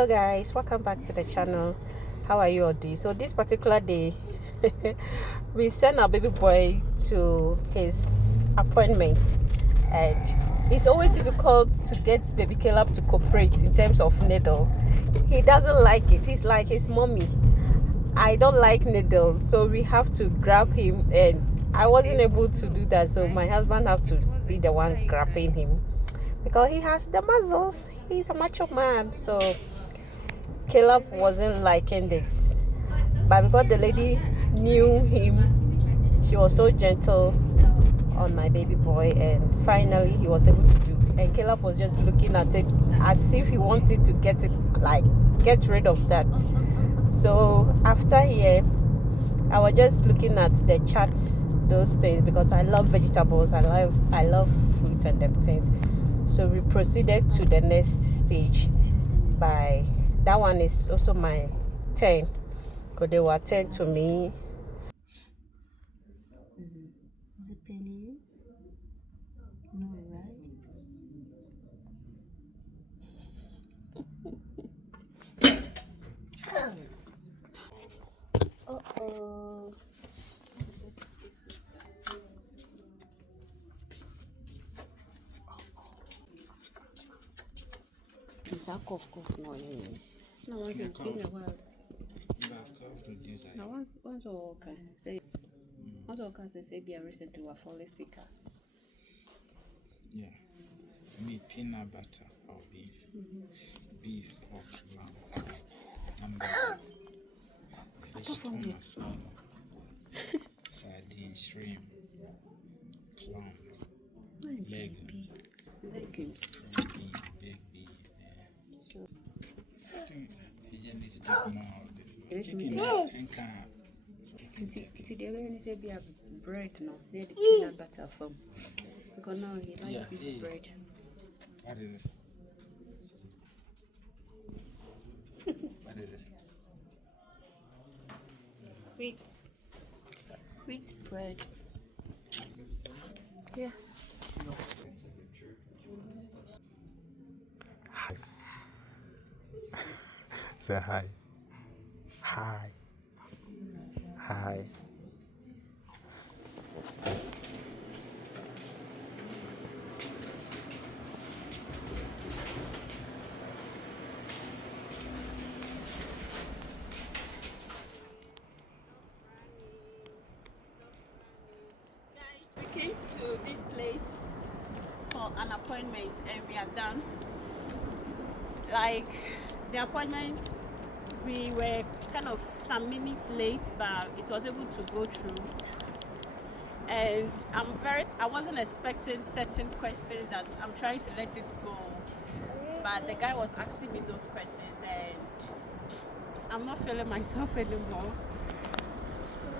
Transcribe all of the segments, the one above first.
Hello guys, welcome back to the channel. How are you all doing? So this particular day we sent our baby boy to his appointment, and it's always difficult to get baby Caleb to cooperate in terms of needle. He doesn't like it. He's like his mommy, I don't like needles, so we have to grab him, and I wasn't able to do that, so my husband have to be the one grabbing him because he has the muscles. He's a macho man. So Caleb wasn't liking this, but because the lady knew him, she was so gentle on my baby boy, and finally he was able to do. And Caleb was just looking at it as if he wanted to get it, like get rid of that. So after here, I was just looking at the chart, those things, because I love vegetables, I love fruits and them things. So we proceeded to the next stage. By that one is also my turn, because they will attend to me. Is it penny? No, right? Uh-oh. It's a cough no. No, once it's been a while. Now once okay. Say once okay say be recently were falling sicker. Yeah. Meat, peanut butter or beans. Beef, pork, lamb. And fish, Thomas, sardine, shrimp, clams, legumes. Legumes. Big beef. I think you need to take more of this. Chicken and can. It's the other say be a bread no. They the peanut butter from. Because now he eats bread. What is this? What is this? Wheat bread. Yeah. Hi. Say hi. Hi. Hi. We came to this place for an appointment, and we are done. Like the appointment, we were kind of some minutes late, but it was able to go through. And I wasn't expecting certain questions that I'm trying to let it go, but the guy was asking me those questions, and I'm not feeling myself anymore.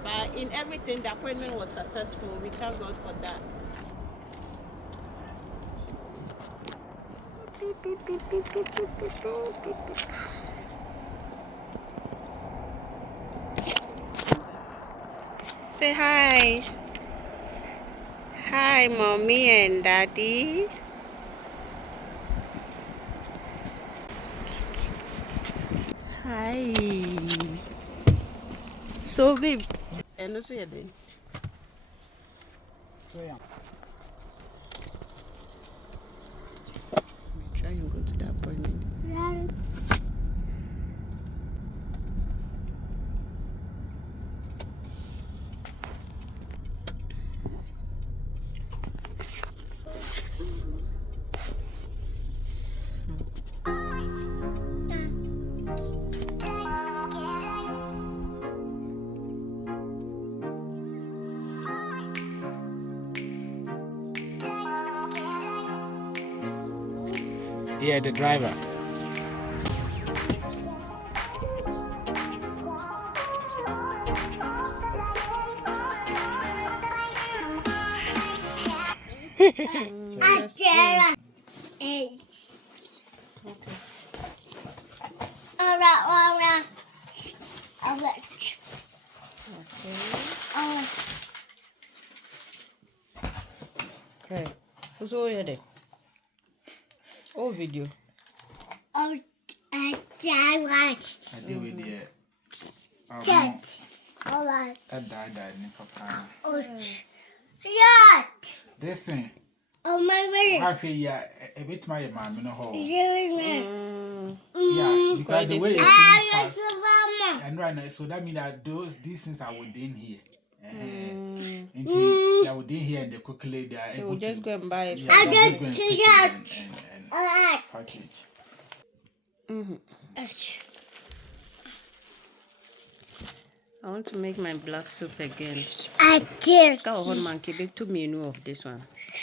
But in everything, the appointment was successful. We thank God for that. Say hi. Hi, mommy and daddy. Hi. So, babe. And also, you're doing. So, yeah. We try and go to the appointment. Yeah, the driver. Angela is. Okay. Alright. Okay. Who's all here? Oh, video. I deal with the Church. All right. that died in Papa. Oh, yeah. This thing, Oh, my way. I feel yeah, a bit my mom in a hole. Yeah. Yeah, because the way it's I fast. like your mama. And right now, so that means that these things are within here. They are within here and they quickly they are They able will just to. go and buy it. Yeah, I they're just just to going to that. pick it and All right. package. I want to make my black soup again. I did. Go on, man. Keep it 2 menu of this one.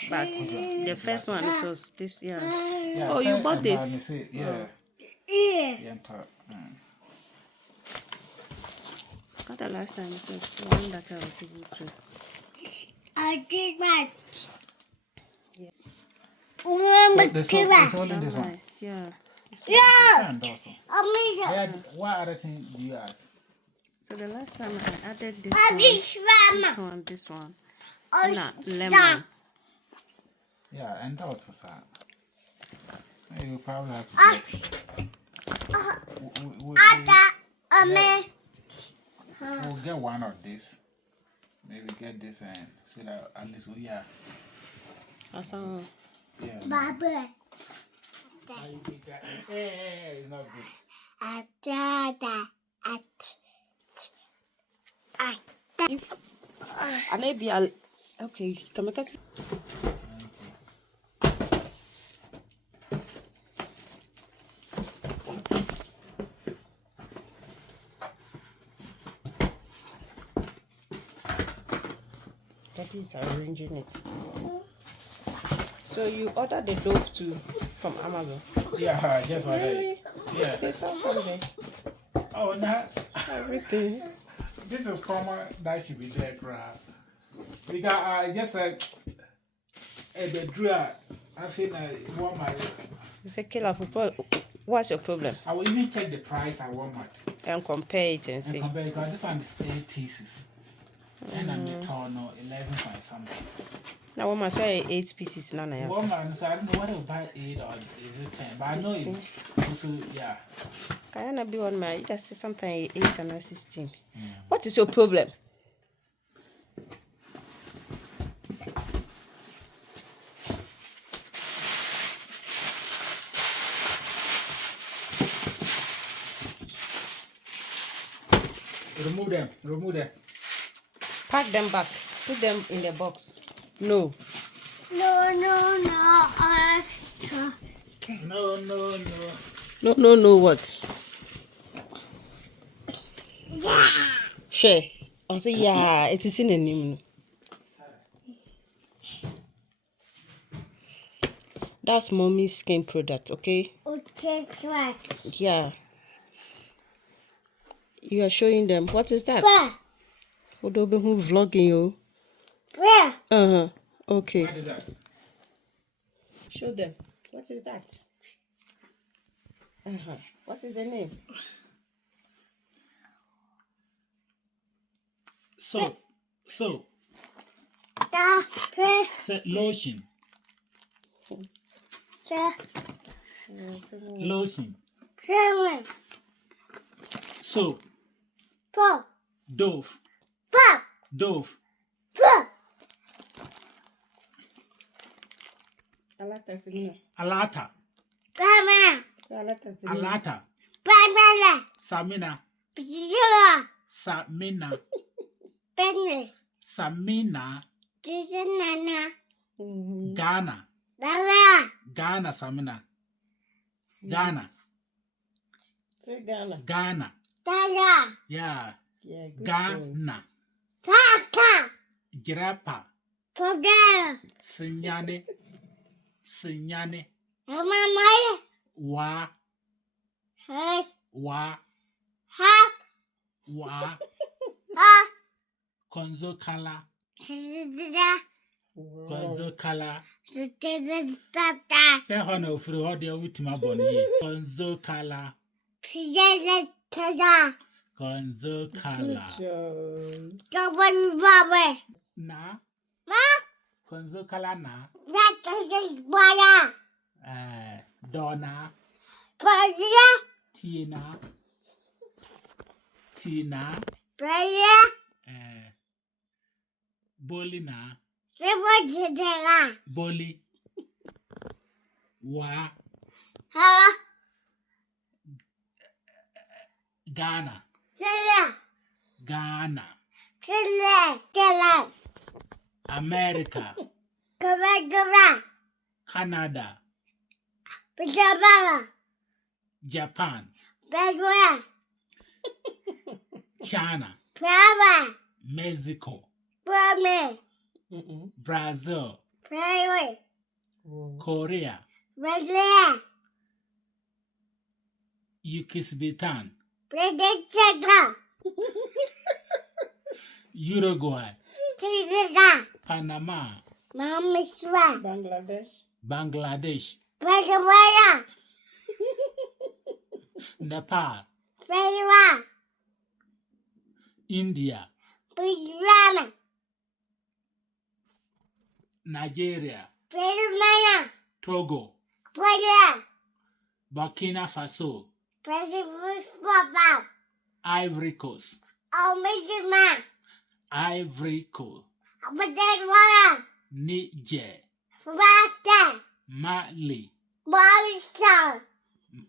But the first one it was this, yeah. Yeah, Oh, you first bought and this? let me see, yeah. Yeah. Yeah, talk. Not the last time. It was the one that I was able to. I did that. Yeah. Remember It's to that. only this one. Yeah. Yeah. And also, I'm what other thing do you add? So the last time I added this this one, Oh, nah, lemon. Yeah, and also, sir. You probably have to we'll get one of this. Maybe get this and so that at least, yeah. Awesome. Yeah. Baba. It's not good. If and maybe I'll okay, can make us. Daddy is arranging it. So you ordered the dove too from Amazon? Yeah, just like Really? Yeah. They sell something. Oh, no. Everything. This is common. That should be there, crap. Because just like the drawer, I feel like Walmart. It's a killer people. What's your problem? I will even check the price at Walmart And compare it and and see. compare because this one is 8 pieces. And I'm the tall, no, 11 point something. Now one must say 8 pieces now. Walmart, so I don't know whether to buy 8 or is it 10. But I know it's also, yeah. Can I be on my that's something 8 and 16. What is your problem? Remove them, remove them. Pack them back. Put them in the box. No. No. No. No, what? Yeah. Share. I'll say, yeah, it is in a name. That's mommy's skin product, okay? Okay, right. Yeah. You are showing them. What is that? Where? Who vlogging you? Where? Okay. What is that? Show them. What is that? What is the name? So, lotion. Lotion. Soap. Dove. Dove. Alata Simina. Alata. Alata Simina. Alata. Samina. Samina. Samina. Ghana. Ghana, Samina. Ghana. Say Ghana. Ghana. Yeah. Yeah, good Ghana. Grappa. Sinyane. Sinyane. Wa. Konzo kala. Konzo kala. Say hono free audio with my bonnie. Konzo kala. Konzo kala. Na. Konzo kala na. Dona. Tina. Tina. Prayer. Bolina. Sibojidera. Boli. Wa. Hala. Ghana. Sila. Ghana. Kile. Kile. America. Kaba. Canada. Pijabara. Japan. Bedwa. China. Prawa. Mexico. Brame. Brazil. Prawe. Korea. Bedle. Uzbekistan. Bedecheta. Uruguay. Tizida. Panama. Mamiswa. Bangladesh. Bedwara. Nepal. Bedwa. India. Pijama. Nigeria. Bedmana. Togo. Pwede. Burkina Faso. Pwede. Ivory Coast. Omijima. Ivory Coast. Bedwara. Niger. Fubata. Mali. Barista.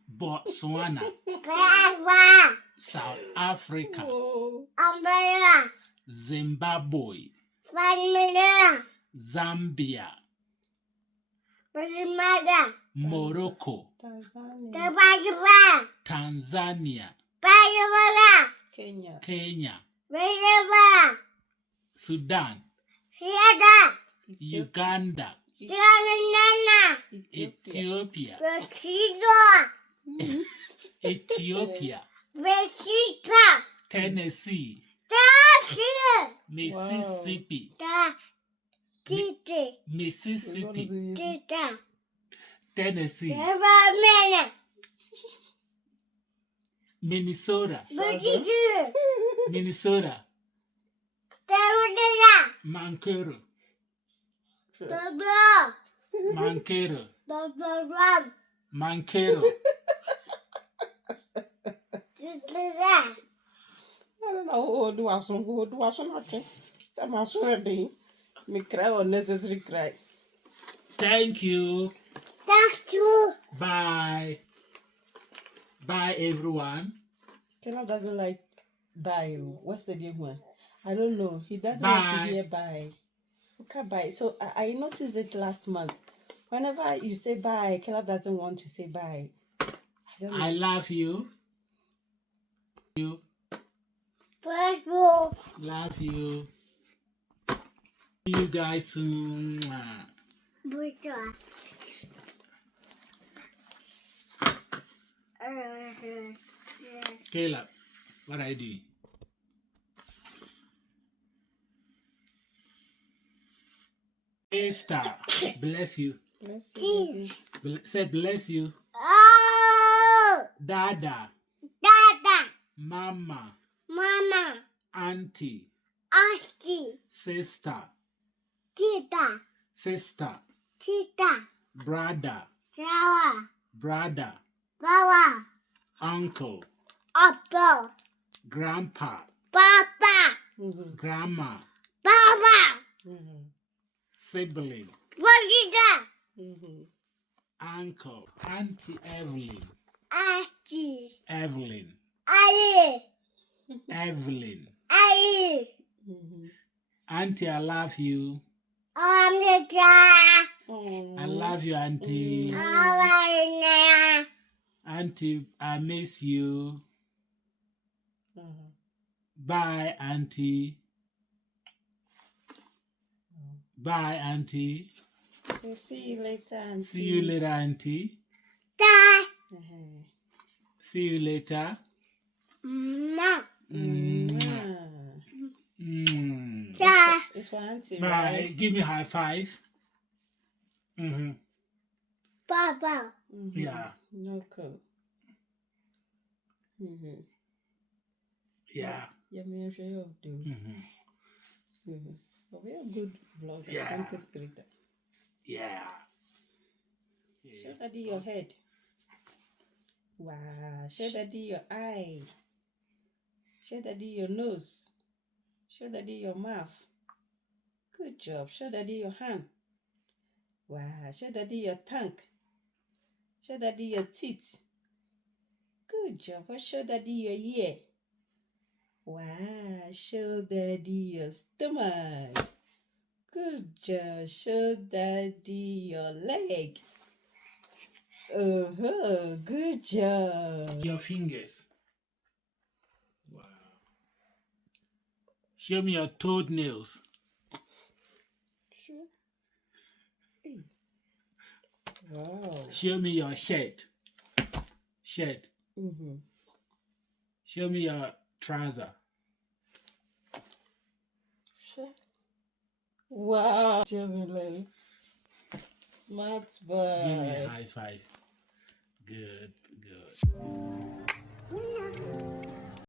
Botswana. Prawa. South Africa. Umbrella. Zimbabwe. Vanilla. Zambia. Bedmada. Morocco. Tabagaba. Tanzania. Bagabala. Kenya. Bedwara. Sudan. Siada. Uganda. Tianana. Ethiopia. Besido. Ethiopia. Besita. Tennessee. Tashi. Mississippi. Ta. Titi. Mississippi. Tita. Tennessee. Mena. Minnesota. Besidu. Minnesota. Taudela. Mankero. Dodo. Mankero. Dodo. Mankero. Tita. I don't know who do nothing. Some are so ready. Me cry unnecessary cry. Thank you. That's true. Bye. Bye, everyone. Kenneth doesn't like bye. What's the deal one? I don't know. He doesn't want to Bye. hear bye. Okay, bye. So I noticed it last month. Whenever you say bye, Caleb doesn't want to say bye. I don't know. I love you. You. First ball. Love you. See you guys soon. Mwah. Buta. Caleb, what are you doing? Esther, bless you. Bless you, baby. Say bless you. Oh. Dada, Dada. mama, Mama. auntie, Auntie. sister, Tita. sister, Tita. brother, Sawa. brother, Bawa. uncle, Apple. grandpa, Papa. grandma, Baba. sibling, Bogida. uncle, auntie Evelyn, Auntie. Evelyn, Ali. Evelyn, Ali. auntie, I love you. Omnitra. I love you, auntie. Awana. Auntie, I miss you. Bye, auntie. Bye, auntie. So see you later. Auntie. See you later, auntie. Ta. See you later. Ma. Mwah. Mm. Ta. It's for Auntie, Bye. right? Give me high five. Papa. Yeah. No cool. Yeah. Yeah, me and Shay will do. But we're a good vlogger, Yeah. content creator. Yeah. Show Daddy your head. Wow. Show daddy your eye. Show daddy your nose. Show daddy your mouth. Good job. Show daddy your hand. Wow. Show daddy your tongue. Show daddy your teeth. Good job. Show daddy your ear. Wow. Show daddy your stomach. Good job. Show daddy your leg. Oh, good job. Your fingers. Wow. Show me your toenails. Sure. Hey. Wow. Show me your shirt. Shirt. Mm-hmm. Show me your trouser. Sure. Wow. Javelin. Smart boy. Give me a high five. Good, good.